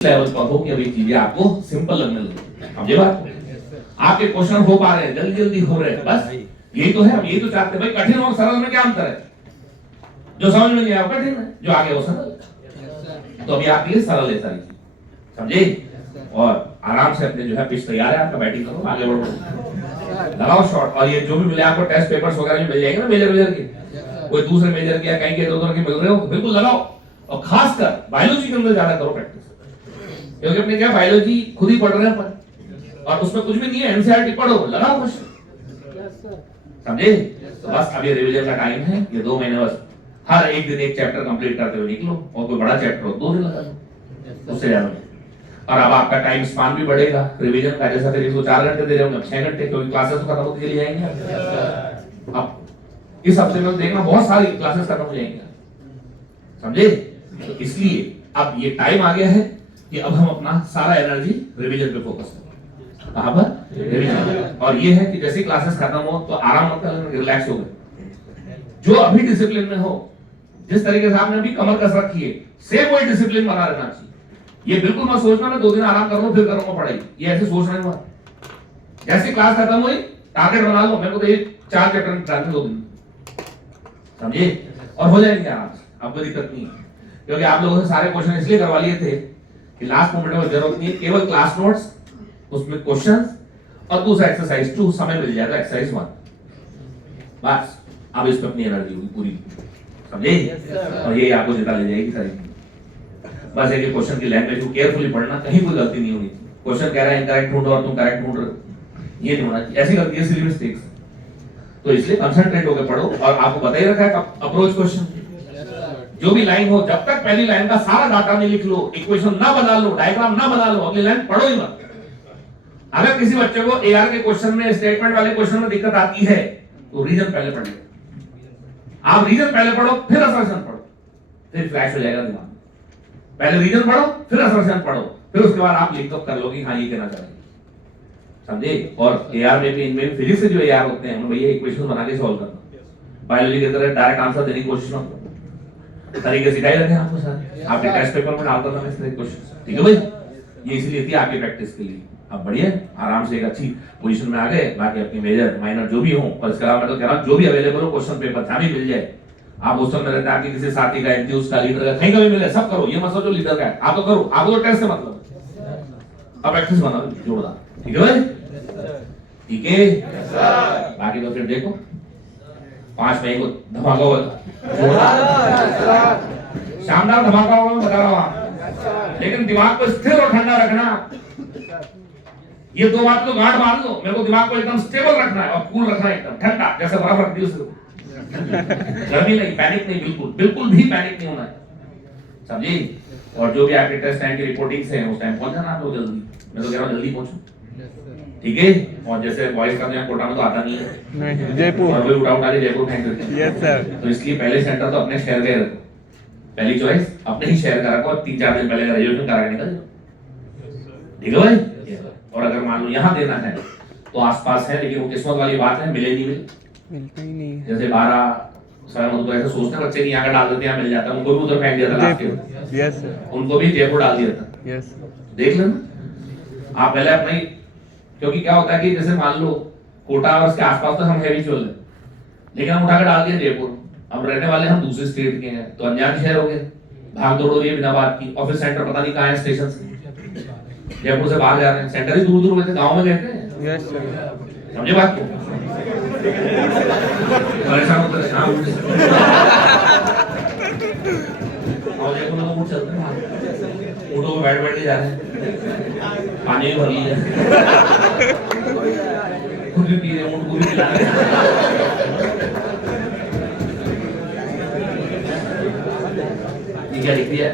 Level पर हो कि अभी चीजें आपको सिंपल लगने लगे। अब ये बात आपके क्वेश्चन हो पा रहे हैं, जल्दी जल्दी हो रहे हैं, बस यही तो है। हम यही तो चाहते हैं भाई, कठिन और सरल में क्या अंतर है? जो समझ में नहीं आया कठिन है, जो आगे वो सरल। तो अभी आपके लिए सरल है सारी चीज, समझे? और आराम से अपने जो है पिच तैयार है आपका, बैटिंग करो, आगे बढ़ो, लगाओ शॉट। और ये जो भी मिले आपको टेस्ट पेपर्स वगैरह मिल जाएंगे ना, मेजर के, कोई दूसरे मेजर के या कहीं के इधर के मिल रहे हो, बिल्कुल लगाओ। और खासकर बायोलॉजी के अंदर ज्यादा करो प्रैक्टिस, क्योंकि अपने क्या बायोलॉजी खुद ही पढ़ रहे हैं अपन, और उसमें कुछ भी नहीं है, एनसीईआरटी पढ़ो, लगाओ क्वेश्चन, समझे? तो बस अभी रिवीजन का टाइम है, ये 2 महीने बस हर एक दिन एक चैप्टर कंप्लीट करते हुए निकलो, और कोई बड़ा चैप्टर हो 2 दिन लगा दो, उससे ज्यादा नहीं। और अब आपका टाइम स्पान भी बढ़ेगा रिवीजन का, जैसा फिर इसको 4 घंटे दे रहे होंगे, 6 घंटे, क्योंकि क्लासेस खत्म होती चली जाएंगी। अब इस हफ्ते में देखना बहुत सारी क्लासेस खत्म हो जाएंगी, समझे? तो इसलिए अब ये टाइम आ गया है कि अब हम अपना सारा एनर्जी रिवीजन पे फोकस करें। कहां पर? रिवीजन। और ये है कि जैसे क्लासेस खत्म हो तो आराम मत कर, रिलैक्स हो गए। जो अभी डिसिप्लिन में हो, जिस तरीके से आपने अभी कमर कस रखी है, सेम वही डिसिप्लिन बना रहना चाहिए। ये बिल्कुल मत सोचना मैं 2 दिन आराम करूंगा फिर करूंगा पढ़ाई, ये ऐसे सोचना ही मत। जैसे क्लास खत्म हुई टारगेट बना लो, मेरे को तो ये 4 चैप्टर निकालने 2 दिन, समझे? और हो जाएंगे आराम से, आपको दिक्कत नहीं है। क्योंकि आप लोगों से सारे क्वेश्चन इसलिए करवा लिए थे कि लास्ट मोमेंट में जरूरत नहीं है, केवल क्लास नोट्स, उसमें क्वेश्चंस और दूसरा एक्सरसाइज 2 समय मिल जाएगा, एक्सरसाइज 1, बस। अब इस पे अपनी एनर्जी होगी पूरी, समझे? और ये आपको जिता ले जाएगी सारी। बस एक क्वेश्चन की लैंग्वेज को केयरफुली पढ़ना, कहीं कोई गलती नहीं होनी चाहिए। क्वेश्चन कह रहा है इनकरेक्ट ढूंढो और तुम करेक्ट ढूंढ रहे हो, ये नहीं होना चाहिए। ऐसी गलती है, सिली मिस्टेक्स। तो इसलिए कंसंट्रेट होकर पढ़ो। और आपको बता ही रखा है अप्रोच क्वेश्चन, जो भी लाइन हो, जब तक पहली लाइन का सारा डाटा नहीं लिख लो, इक्वेशन ना बना लो, डायग्राम ना बना लो, अगली लाइन पढ़ो ही मत। अगर किसी बच्चे को एआर के क्वेश्चन में, स्टेटमेंट वाले क्वेश्चन में दिक्कत आती है तो रीजन पहले पढ़ लो। आप रीजन पहले पढ़ो, फिर असर्शन पढ़ो, फिर फ्लैश हो जाएगा दिमाग। पहले रीजन पढ़ो, फिर असर्शन पढ़ो, फिर उसके बाद आप लिखअप कर लो कि हाँ ये कहना चाहिए, समझे? और एआर में भी, इनमें फिजिक्स से जो एआर होते हैं उनमें ये इक्वेशन बना के सॉल्व करना। बायोलॉजी की तरह डायरेक्ट आंसर देने की कोशिश मत करो, तरीके सिखाई रखे आपको सारे, आपके टेस्ट पेपर में डालता था मैं इस तरह क्वेश्चन, ठीक है भाई? ये इसलिए थी आपकी प्रैक्टिस के लिए। अब बढ़िया आराम से एक अच्छी पोजीशन में आ गए, बाकी अपनी मेजर माइनर जो भी हो, और इसके अलावा मैं तो कह रहा हूं जो भी अवेलेबल हो क्वेश्चन पेपर जहां भी मिल जाए, आप उस समय रहते हैं, आपके किसी साथी का, एंथ्यूज का, लीडर का, कहीं का भी मिले, सब करो। ये मत सोचो लीडर का है, आप तो करो, आपको तो टेस्ट से मतलब, अब प्रैक्टिस बनाओ जोरदार, ठीक है भाई? ठीक है, बाकी तो फिर देखो 5 मई को धमाका होगा, शानदार धमाका होगा, मैं बता रहा हूं। लेकिन दिमाग को स्थिर और ठंडा रखना, ये 2 बात को गांठ बांध लो। मेरे को दिमाग को एकदम स्टेबल रखना है और कूल रखना है, एकदम ठंडा, जैसे बर्फ रख दी उसको। गर्मी नहीं, पैनिक नहीं, बिल्कुल बिल्कुल भी पैनिक नहीं होना है, समझे? और जो भी आपके टेस्ट टाइम की रिपोर्टिंग से है उस टाइम पहुंच जाना आप लोग जल्दी, मैं तो कह रहा हूं जल्दी पहुंचो, ठीक है? और जैसे बॉयज का यहाँ कोटा में तो आता नहीं है, जयपुर, और कोई उठा के जयपुर फेंक देते हैं। Yes sir. तो इसलिए पहले सेंटर तो अपने शहर का रखो, पहली चॉइस अपने ही शहर का रखो, और 3-4 दिन पहले ग्रेजुएशन करा के निकल जाओ, ठीक है भाई? और अगर मान लो यहाँ देना है तो आसपास है, लेकिन वो किस्मत वाली बात है, मिले नहीं मिलता ही नहीं। जैसे 12 स्वयं तो ऐसे सोचते हैं बच्चे की यहाँ का डाल देते हैं, मिल जाता है, उनको भी उधर फेंक दिया था लास्ट ईयर। Yes sir. उनको भी जयपुर डाल दिया था। यस। देख लेना आप पहले अपना ही, क्योंकि क्या होता है कि जैसे मान लो कोटा और उसके आसपास तो हम हैवी चोल है, लेकिन हम उठा के डाल दिए जयपुर। अब रहने वाले हम दूसरे स्टेट के हैं, तो अनजान शहर हो गए, भाग दौड़ हो रही है बिना बात की। ऑफिस सेंटर पता नहीं कहाँ है, स्टेशन से जयपुर से बाहर जा रहे हैं, सेंटर ही दूर दूर में थे, गाँव में गए थे। Yes sir. समझे बात को? परेशान होते हैं और जयपुर में तो चलते हैं, ऊँटों में बैठ के जा रहे हैं, पानी भी भर लिया, खुद भी पी रहे, ऊँट को भी पिला रहे हैं। ये क्या लिख दिया?